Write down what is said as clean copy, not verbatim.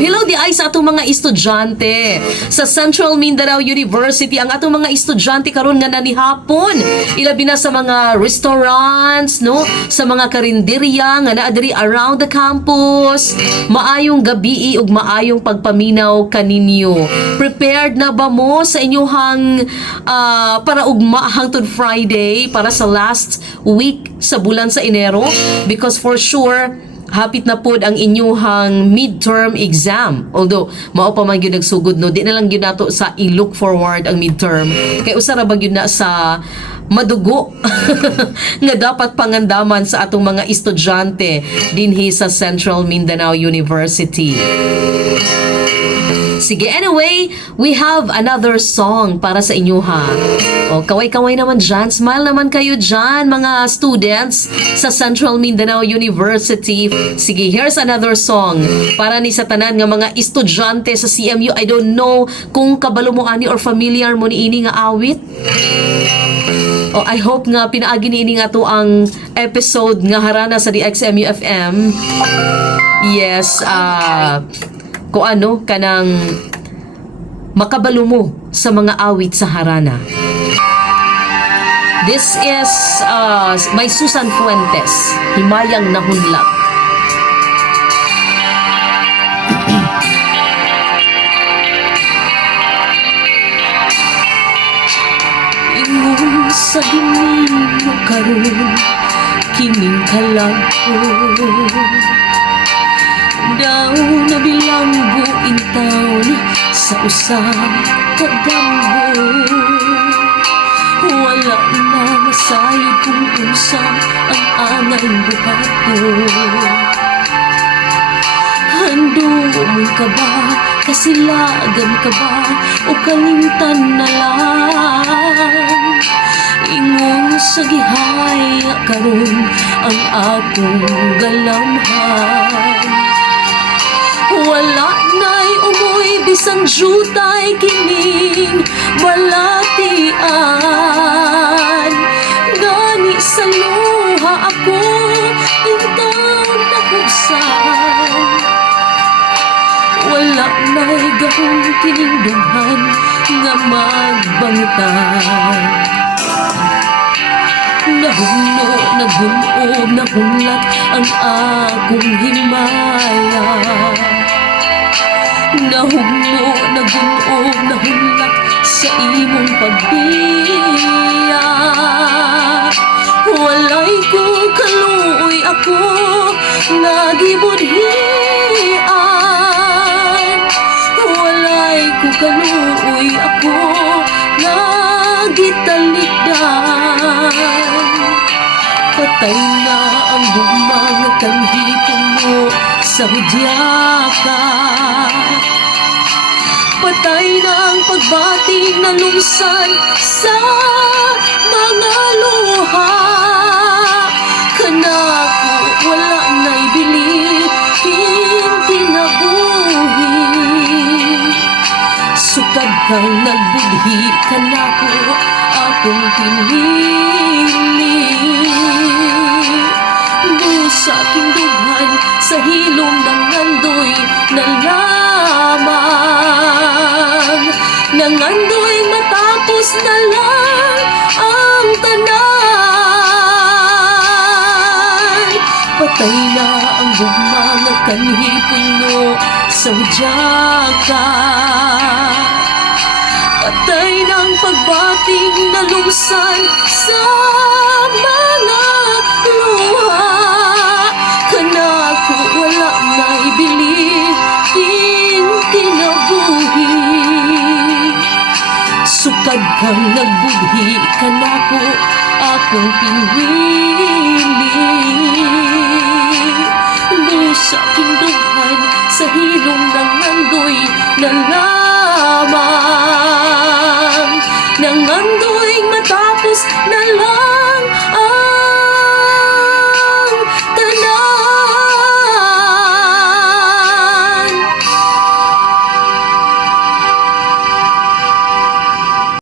Hello di ay sa atong mga estudyante sa Central Mindanao University. Ang atong mga estudyante karon nga nanihapon, ilabi na sa mga restaurants, no, sa mga karinderya nga naa diri around the campus. Maayong gabi ug maayong pagpaminaw kaninyo. Prepared na ba mo sa inyong para ugma hangtod Friday, para sa last week sa bulan sa Enero? Because for sure hapit na pod ang inyuhang midterm exam. Although, mao pa man gyud nagsugod, no, di na lang gyud nato sa i-look forward ang midterm. Kay usa ra ba gyud na sa madugo nga dapat pangandaman sa atong mga estudyante dinhi sa Central Mindanao University. Sige, anyway, we have another song para sa inyo, ha. O, kaway-kaway naman dyan. Smile naman kayo dyan, mga students sa Central Mindanao University. Sige, here's another song para ni sa tanan nga mga estudyante sa CMU. I don't know kung kabalo mo ani or familiar mo ni ini nga awit. Oh, I hope nga pinaagi ni ini nga to ang episode nga harana sa DXMU FM. Yes, kung ano kanang makabalo mo sa mga awit sa harana. This is by Susan Fuentes, Himayang Nahunlak. Ingon sa ginimo karon kining kalagpo daw na bilanggo in town sa usang kadambo. Wala na masayod kung unsa ang anay buhato. Handumon ka ba, kasilagan ka ba, o kalimtan na lang? Ingon sa gihaya karon ang akong galamhan. Wala na'y umuy bisang jutay kining balatian. Gani sa luha ako intaw na hugsan. Wala na'y gahong kining dunghan nga magbangtan. Nahumno, nagunob, nahunlat ang akong himaya. Nahumno, nagunob, nahunlat sa imong pagbiya. Walay ko kaluoy ako nagibudhian. Walay ko kaluoy ako nagitalikdan. Patay na ang bumang kanhipon mo sa hudyaka. Patay na ang pagbating na lungsan sa mga luha. Kanako wala na'y bili, hindi nabuhi. Sukad kang nagbudhi, kanako akong pinili. Sa aking dughan, sa hilom ng nandoy na lamang. Nangandoy matapos na lang ang tanan. Patay na ang bumang kanhipon mo sa hudyaka. Patay na ang pagbating na lungsan sa mga luha. Kanako wala na'y bili, hindi nabuhi. Sukad kang nagbudhi, kanako akong pinili. Sa aking dughan, sa hilong ng nandoy na lamang. Nangandoy matapos